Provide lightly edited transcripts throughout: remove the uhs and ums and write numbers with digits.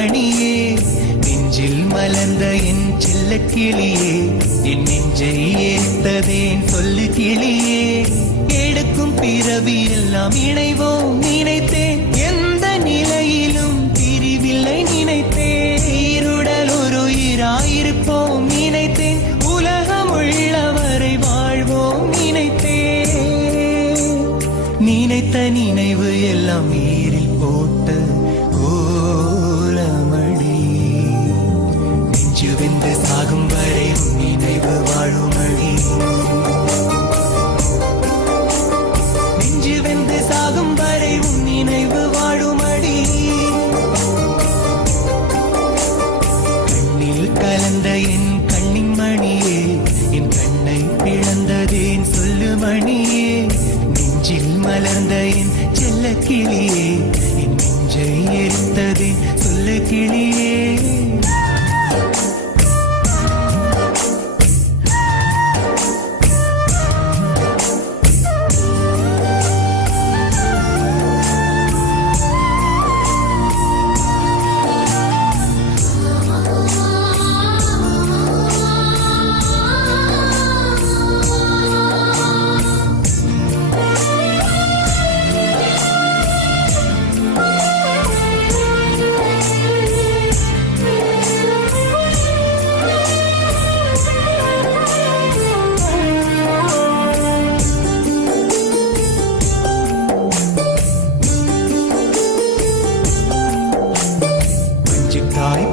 மணியே நெஞ்சில் மலர்ந்த என் செல்ல கிளியே என் நெஞ்சை ஏத்ததேன் சொல்லு கிளியே எடுக்கும் பிறவி எல்லாம் இணைவோம் நினைத்தேன் எந்த நிலையிலும் பிரிவில்லை நினைத்தேன் இருடல் ஒரு உயிராயிருப்போம் நினைத்தேன் உலகம் உள்ளவரை வாழ்வோம் நினைத்தேன் நினைத்த நினைவு எல்லாம் நீரில் போட்ட கோலமடி நெஞ்சு வெந்து சாகும் வரை நினைவு வாழுமடி நெஞ்சு வெந்து சாகும் வரை நினைவு வாழுமடி கண்ணில் கலந்த என் கண்ணின் மணியே என் கண்ணை பிளந்ததேன் சொல்லு மணியே நெஞ்சில் மலர்ந்த என் செல்ல கிளியே என் நெஞ்சை எரித்ததேன் சொல்லு கிளியே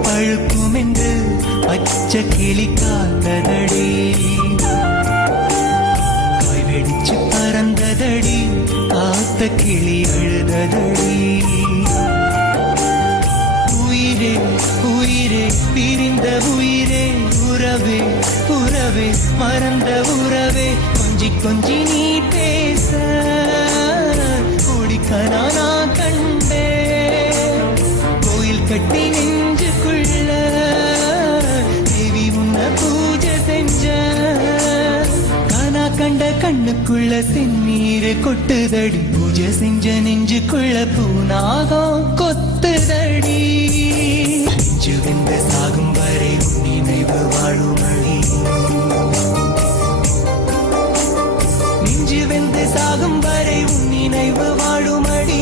பழுக்கும் என்று பச்சை கிளி காத்ததடி காய் வெடிச்சு பறந்ததடி காத்த கிளி அழுததடி உயிரே உயிரே பிரிந்த உயிரே உறவே உறவே மறந்த உறவே கொஞ்சி கொஞ்சி நீ பேச குடிக்கனா நான் கண்டே கோயில் கட்டி நெஞ்சுக்குள்ள தேவி உன்ன பூஜை செஞ்ச கானா கண்ட கண்ணுக்குள்ள செந்நீர் கொட்டுதடி பூஜை செஞ்ச நெஞ்சுக்குள்ள பூனாகம் கொத்துதடி நெஞ்சு வெந்து சாகும் வரை நினைவு வாழுமடி நெஞ்சு வெந்து சாகும் வரை நினைவு வாழுமடி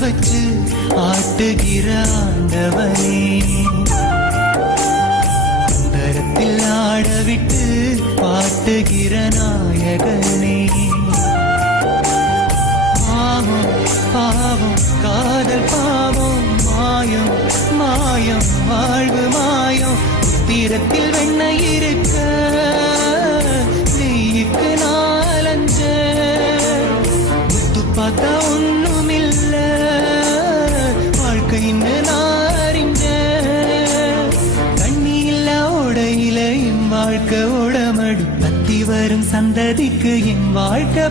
வச்சு ஆட்டுகிற ஆண்டவனே அந்தரத்தில் ஆடவிட்டு பாட்டுகிற நாயகனே பாவம் பாவம் காதல் பாவம் மாயம் மாயம் வாழ்வு மாயம் உத்திரத்தில் வெண்ண இருக்க நெய்யுக்கு நாலஞ்ச முத்து பார்த்தா ஒண்ணுமில்ல வாழ்க்கைன்னு நாரிஞ்ச தண்ணி இல்ல ஓடையில என் வாழ்க்கை ஓடமடு பத்தி வரும் சந்ததிக்கு என் வாழ்க்கை